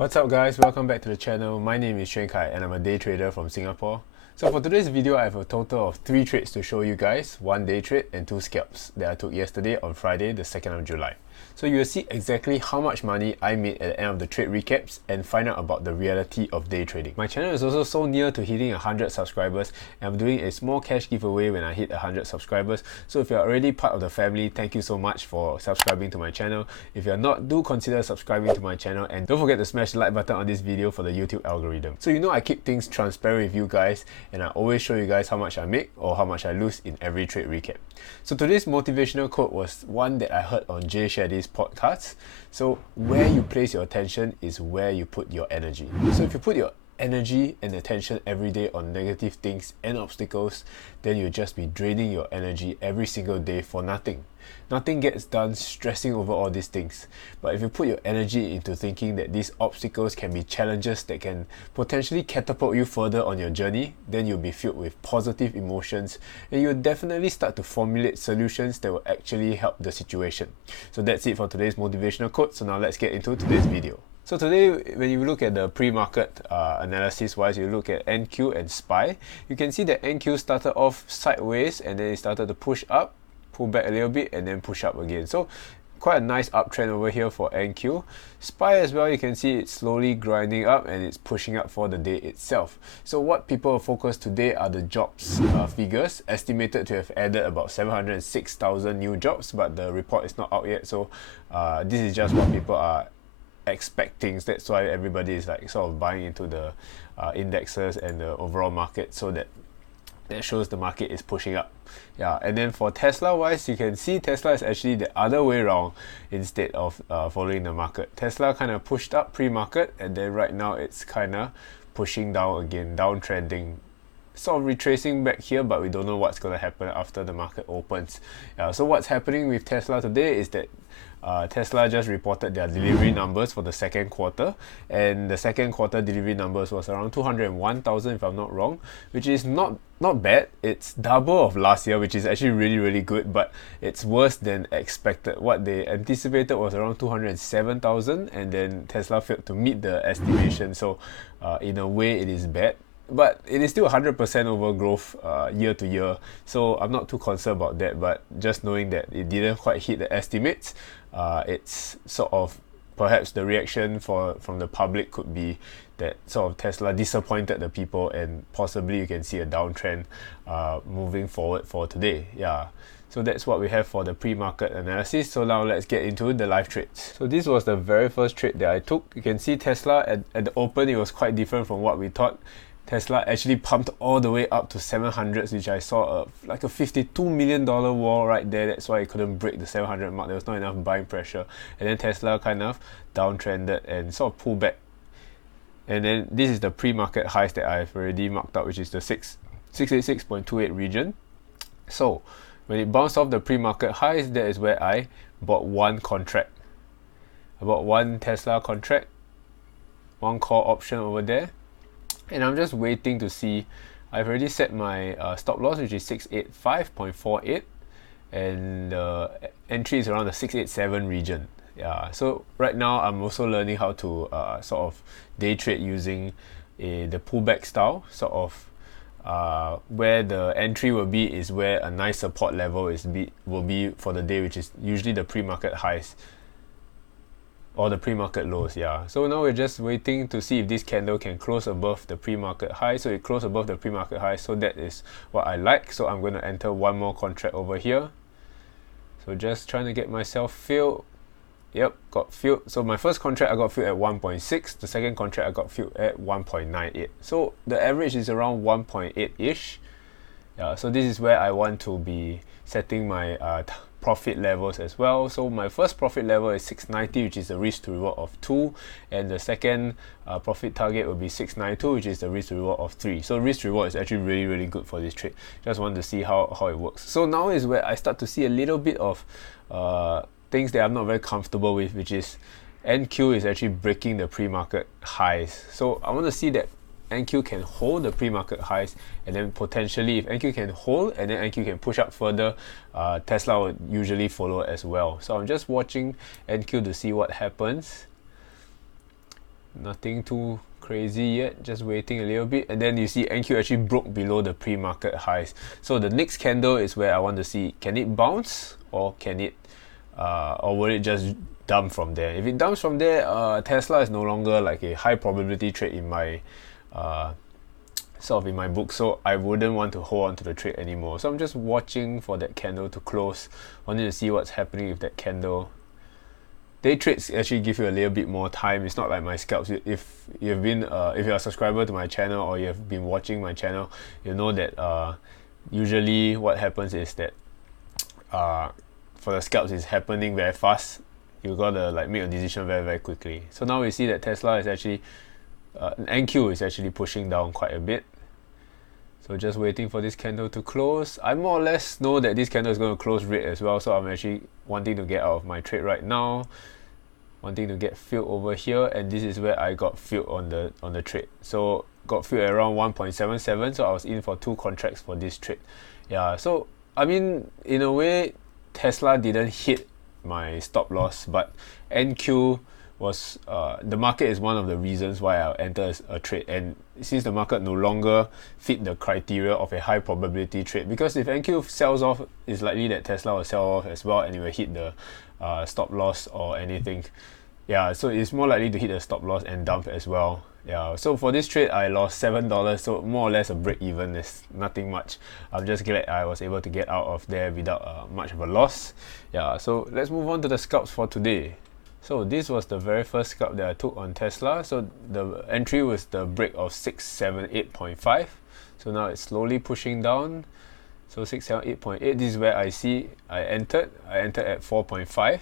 What's up guys, welcome back to the channel. My name is Xuan Kai and I'm a day trader from Singapore. So for today's video, I have a total of 3 trades to show you guys, 1 day trade and 2 scalps that I took yesterday on Friday the 2nd of July. So you will see exactly how much money I made at the end of the trade recaps and find out about the reality of day trading. My channel is also so near to hitting 100 subscribers and I'm doing a small cash giveaway when I hit 100 subscribers. So if you're already part of the family, thank you so much for subscribing to my channel. If you're not, do consider subscribing to my channel and don't forget to smash the like button on this video for the YouTube algorithm. So you know I keep things transparent with you guys and I always show you guys how much I make or how much I lose in every trade recap. So today's motivational quote was one that I heard on Jay Shetty's podcast. So where you place your attention is where you put your energy. So if you put your energy and attention every day on negative things and obstacles, then you'll just be draining your energy every single day for nothing. Nothing gets done stressing over all these things. But if you put your energy into thinking that these obstacles can be challenges that can potentially catapult you further on your journey, then you'll be filled with positive emotions and you'll definitely start to formulate solutions that will actually help the situation. So that's it for today's motivational quote. So now let's get into today's video. So today, when you look at the pre-market analysis wise, you look at NQ and SPY, you can see that NQ started off sideways and then it started to push up, pull back a little bit and then push up again. So quite a nice uptrend over here for NQ. SPY as well, you can see it's slowly grinding up and it's pushing up for the day itself. So what people are focused today are the jobs figures, estimated to have added about 706,000 new jobs, but the report is not out yet. So this is just what people are expecting. That's why everybody is like sort of buying into the indexes and the overall market, so that shows the market is pushing up. Yeah, and then for Tesla wise, you can see Tesla is actually the other way around instead of following the market. Tesla kind of pushed up pre-market and then right now it's kind of pushing down again, downtrending, sort of retracing back here, but we don't know what's going to happen after the market opens. So what's happening with Tesla today is that Tesla just reported their delivery numbers for the second quarter, and the second quarter delivery numbers was around 201,000 if I'm not wrong, which is not bad. It's double of last year, which is actually really good, but it's worse than expected. What they anticipated was around 207,000 and then Tesla failed to meet the estimation. So in a way it is bad, but it is still 100% over growth year to year, so I'm not too concerned about that. But just knowing that it didn't quite hit the estimates, it's sort of perhaps the reaction from the public could be that sort of Tesla disappointed the people and possibly you can see a downtrend moving forward for today. Yeah. So that's what we have for the pre-market analysis. So now let's get into the live trades. So this was the very first trade that I took. You can see Tesla at the open, it was quite different from what we thought. Tesla actually pumped all the way up to 700s, which I saw like a $52 million wall right there. That's why it couldn't break the 700 mark. There was not enough buying pressure. And then Tesla kind of downtrended and sort of pulled back. And then this is the pre-market highs that I've already marked out, which is the 686.28 region. So when it bounced off the pre-market highs, that is where I bought one contract. I bought one Tesla contract, one call option over there. And I'm just waiting to see. I've already set my stop loss, which is 685.48, and the entry is around the 687 region. Yeah, so right now I'm also learning how to sort of day trade using the pullback style, sort of where the entry will be is where a nice support level will be for the day, which is usually the pre-market highs or the pre-market lows. Yeah, so now we're just waiting to see if this candle can close above the pre-market high. So it closed above the pre-market high, so that is what I like. So I'm going to enter one more contract over here. So just trying to get myself filled. Yep, got filled. So my first contract I got filled at 1.6, the second contract I got filled at 1.98. So the average is around 1.8 ish. Yeah, so this is where I want to be setting my profit levels as well. So my first profit level is 690, which is a risk to reward of 2, and the second profit target will be 692, which is the risk to reward of 3. So risk to reward is actually really good for this trade. Just want to see how it works. So now is where I start to see a little bit of things that I'm not very comfortable with, which is NQ is actually breaking the pre-market highs. So I want to see that NQ can hold the pre-market highs, and then potentially if NQ can hold and then NQ can push up further, Tesla would usually follow as well. So I'm just watching NQ to see what happens. Nothing too crazy yet, just waiting a little bit, and then you see NQ actually broke below the pre-market highs. So the next candle is where I want to see, can it bounce or can it or will it just dump from there? If it dumps from there, Tesla is no longer like a high probability trade in my sort of in my book, so I wouldn't want to hold on to the trade anymore. So I'm just watching for that candle to close, wanting to see what's happening with that candle. Day trades actually give you a little bit more time. It's not like my scalps. If you've been if you're a subscriber to my channel or you've been watching my channel, you know that usually what happens is that for the scalps is happening very fast. You gotta like make a decision very quickly. So now we see that Tesla is actually NQ is actually pushing down quite a bit. So just waiting for this candle to close. I more or less know that this candle is going to close red as well, so I'm actually wanting to get out of my trade right now, wanting to get filled over here, and this is where I got filled on the trade. So got filled at around 1.77, so I was in for 2 contracts for this trade. Yeah, so I mean, in a way, Tesla didn't hit my stop loss, but NQ was the market is one of the reasons why I enter a trade. And since the market no longer fit the criteria of a high probability trade, because if NQ sells off, it's likely that Tesla will sell off as well and it will hit the stop loss or anything. Yeah, so it's more likely to hit the stop loss and dump as well. Yeah, so for this trade I lost $7, so more or less a break even. There's nothing much. I'm just glad I was able to get out of there without much of a loss. Yeah, so let's move on to the scalps for today. So this was the very first scalp that I took on Tesla. So the entry was the break of 678.5. So now it's slowly pushing down. So 678.8, this is where I see I entered at 4.5.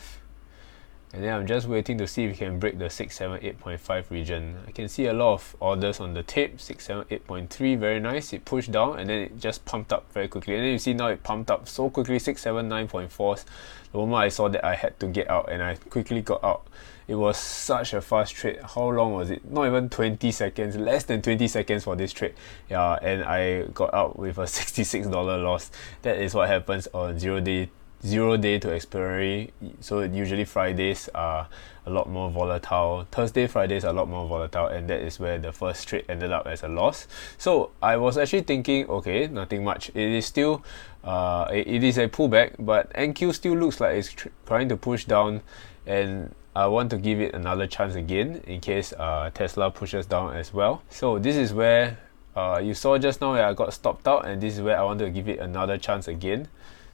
And then I'm just waiting to see if we can break the 678.5 region. I can see a lot of orders on the tape. 678.3, very nice. It pushed down and then it just pumped up very quickly. And then you see now it pumped up so quickly, 679.4. The moment I saw that, I had to get out and I quickly got out. It was such a fast trade. How long was it? Not even 20 seconds, less than 20 seconds for this trade. Yeah, and I got out with a $66 loss. That is what happens on 0 day to expiry. So usually Fridays are a lot more volatile. Thursday, Fridays are a lot more volatile, and that is where the first trade ended up as a loss. So I was actually thinking, okay, nothing much. It is still it is a pullback, but NQ still looks like it's trying to push down, and I want to give it another chance again in case Tesla pushes down as well. So this is where you saw just now where I got stopped out, and this is where I want to give it another chance again.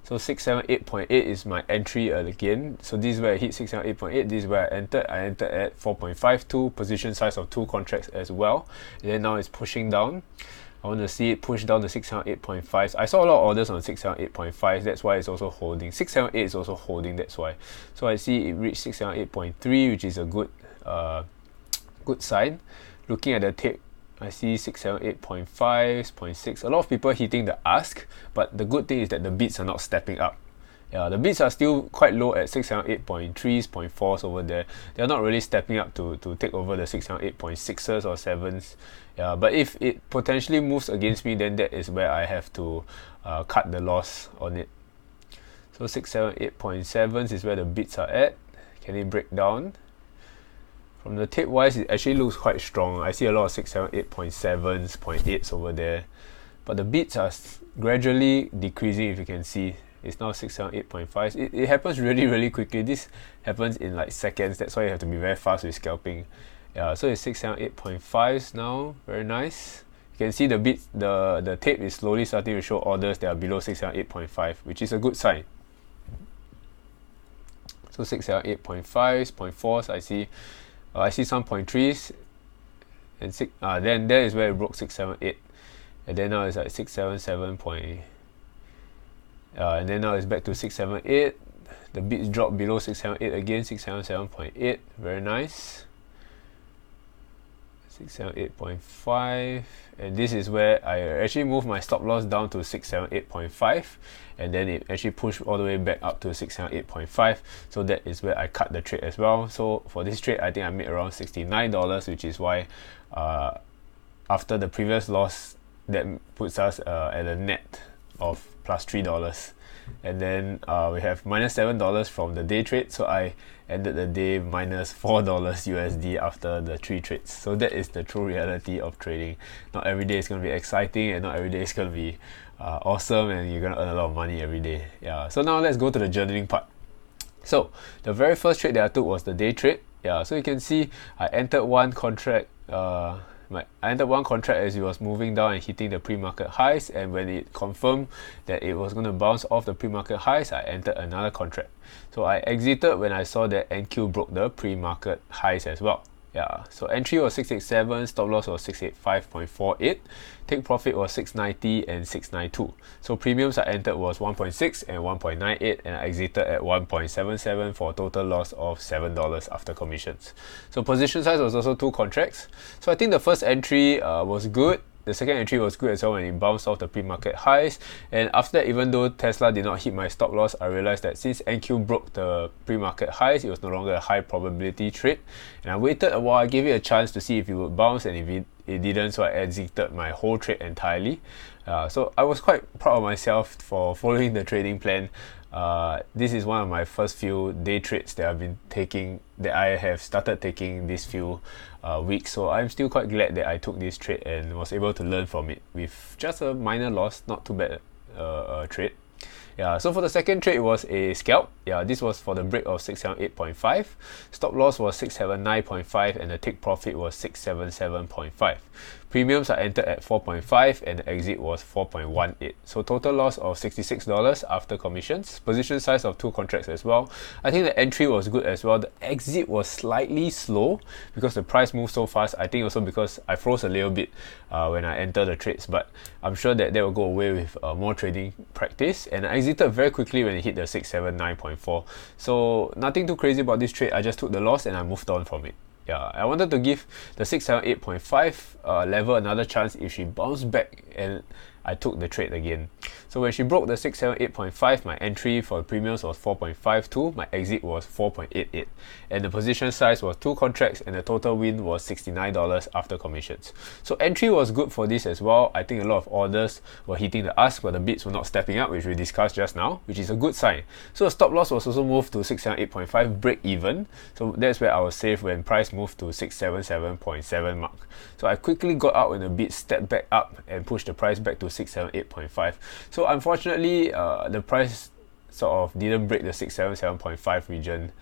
So 678.8 is my entry again. So this is where I hit 678.8. This is where I entered. I entered at 4.52, position size of 2 contracts as well. And then now it's pushing down. I want to see it push down to 678.5. I saw a lot of orders on 678.5. That's why it's also holding. 678 is also holding. That's why. So I see it reached 678.3, which is a good sign. Looking at the tape, I see 678.5, 0.6. A lot of people hitting the ask, but the good thing is that the bids are not stepping up. Yeah, the bids are still quite low at 678.3s, 0.4s over there. They're not really stepping up to take over the 678.6s or 7s. Yeah, but if it potentially moves against me, then that is where I have to cut the loss on it. So 678.7s is where the bids are at. Can it break down? From the tape wise, it actually looks quite strong. I see a lot of 678.7s, 0.8s over there. But the bids are gradually decreasing, if you can see. It's now 678.5s. It happens really quickly. This happens in like seconds. That's why you have to be very fast with scalping. Yeah, so it's 678.5s now. Very nice. You can see the bids, the tape is slowly starting to show orders that are below 678.5, which is a good sign. So 678.5s, 0.4s, I see some 0.3s, and then that is where it broke 678, and then now it's like 677 point, and then now it's back to 678. The bids dropped below 678 again, 677.8, very nice. 678.5, and this is where I actually moved my stop loss down to 678.5, and then it actually pushed all the way back up to 678.5. So that is where I cut the trade as well. So for this trade, I think I made around $69, which is why after the previous loss, that puts us at a net of plus $3. and then we have -$7 from the day trade, so I ended the day -$4 USD after the 3 trades. So that is the true reality of trading. Not every day is going to be exciting, and not every day is going to be awesome, and you're going to earn a lot of money every day. Yeah, so now let's go to the journaling part. So the very first trade that I took was the day trade. Yeah, so you can see I entered one contract. I entered one contract as it was moving down and hitting the pre-market highs, and when it confirmed that it was going to bounce off the pre-market highs, I entered another contract. So I exited when I saw that NQ broke the pre-market highs as well. Yeah, so entry was 687, stop loss was 685.48, take profit was 690 and 692. So premiums I entered was 1.6 and 1.98, and I exited at 1.77 for a total loss of $7 after commissions. So position size was also 2 contracts. So I think the first entry was good. The second entry was good as well when it bounced off the pre-market highs, and after that, even though Tesla did not hit my stop loss, I realized that since NQ broke the pre-market highs, it was no longer a high probability trade, and I waited a while. I gave it a chance to see if it would bounce, and if it didn't, so I exited my whole trade entirely. So I was quite proud of myself for following the trading plan. This is one of my first few day trades that I've been taking, that I have started taking these few weeks. So I'm still quite glad that I took this trade and was able to learn from it with just a minor loss, not too bad trade. Yeah, so for the second trade, it was a scalp. Yeah, this was for the break of 678.5. Stop loss was 679.5 and the take profit was 677.5. Premiums are entered at 4.5 and the exit was 4.18. So total loss of $66 after commissions. Position size of 2 contracts as well. I think the entry was good as well. The exit was slightly slow because the price moved so fast. I think also because I froze a little bit when I entered the trades, but I'm sure that will go away with more trading practice. And I exited very quickly when it hit the 679.4. So nothing too crazy about this trade. I just took the loss and I moved on from it. Yeah, I wanted to give the 678.5 level another chance if she bounced back, and I took the trade again. So when she broke the 678.5, my entry for the premiums was 4.52, my exit was 4.88, and the position size was 2 contracts, and the total win was $69 after commissions. So entry was good for this as well. I think a lot of orders were hitting the ask, but the bids were not stepping up, which we discussed just now, which is a good sign. So the stop loss was also moved to 678.5, break even. So that's where I was safe when price moved to 677.7 mark. So I quickly got out when the bid stepped back up and pushed the price back to 678.5. So unfortunately, the price sort of didn't break the 677.5 region.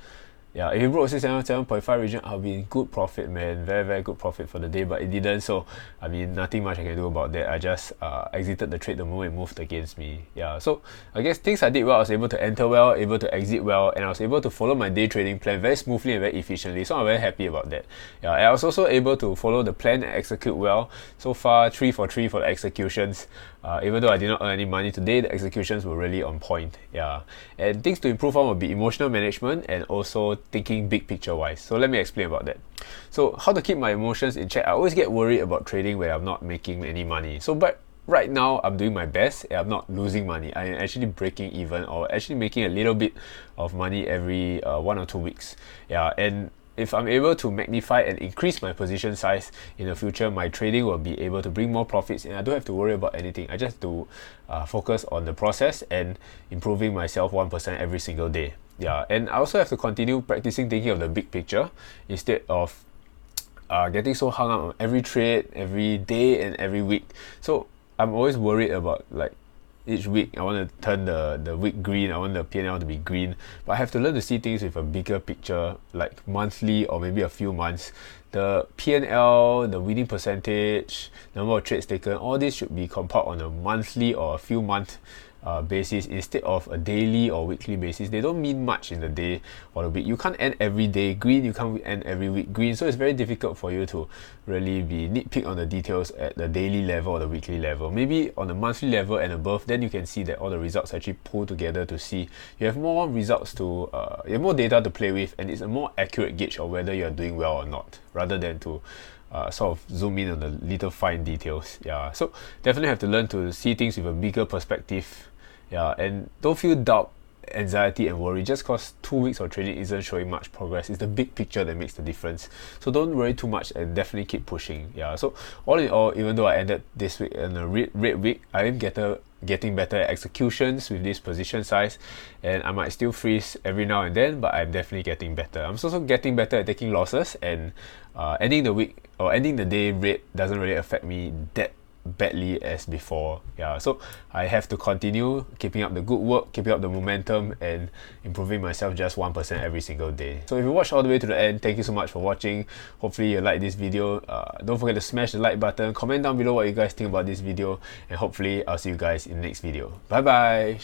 Yeah, if it broke 677.5 region, I'll be in good profit, man. Very, very good profit for the day, but it didn't. So, I mean, nothing much I can do about that. I just exited the trade the moment it moved against me. Yeah, so I guess things I did well. I was able to enter well, able to exit well, and I was able to follow my day trading plan very smoothly and very efficiently. So I'm very happy about that. Yeah, and I was also able to follow the plan and execute well. So far, 3 for 3 for the executions. Even though I did not earn any money today, the executions were really on point. Yeah, and things to improve on would be emotional management and also thinking big picture wise. So let me explain about that. So how to keep my emotions in check? I always get worried about trading where I'm not making any money. So but right now I'm doing my best and I'm not losing money. I'm actually breaking even or actually making a little bit of money every 1 or 2 weeks. Yeah, and if I'm able to magnify and increase my position size in the future, my trading will be able to bring more profits and I don't have to worry about anything. I just have to focus on the process and improving myself 1% every single day. Yeah, and I also have to continue practicing thinking of the big picture instead of getting so hung up on every trade, every day and every week. So I'm always worried about like each week I want to turn the week green, I want the P&L to be green, but I have to learn to see things with a bigger picture, like monthly or maybe a few months. The P&L, the winning percentage, number of trades taken, all this should be compiled on a monthly or a few month basis instead of a daily or weekly basis. They don't mean much in the day or the week. You can't end every day green, you can't end every week green, so it's very difficult for you to really be nitpick on the details at the daily level or the weekly level. Maybe on the monthly level and above, then you can see that all the results actually pull together to see you have more results to you have more data to play with, and it's a more accurate gauge of whether you're doing well or not, rather than to sort of zoom in on the little fine details. Yeah, so definitely have to learn to see things with a bigger perspective. Yeah, and don't feel doubt, anxiety and worry just because 2 weeks of trading isn't showing much progress. It's the big picture that makes the difference. So don't worry too much and definitely keep pushing. Yeah, so all in all, even though I ended this week in a red week, I didn't get getting better at executions with this position size, and I might still freeze every now and then, but I'm definitely getting better. I'm also getting better at taking losses, and ending the week or ending the day red doesn't really affect me that badly as before. Yeah, so I have to continue keeping up the good work, keeping up the momentum, and improving myself just 1% every single day. So if you watched all the way to the end, thank you so much for watching. Hopefully you like this video. Don't forget to smash the like button, comment down below what you guys think about this video, and hopefully I'll see you guys in the next video. Bye bye.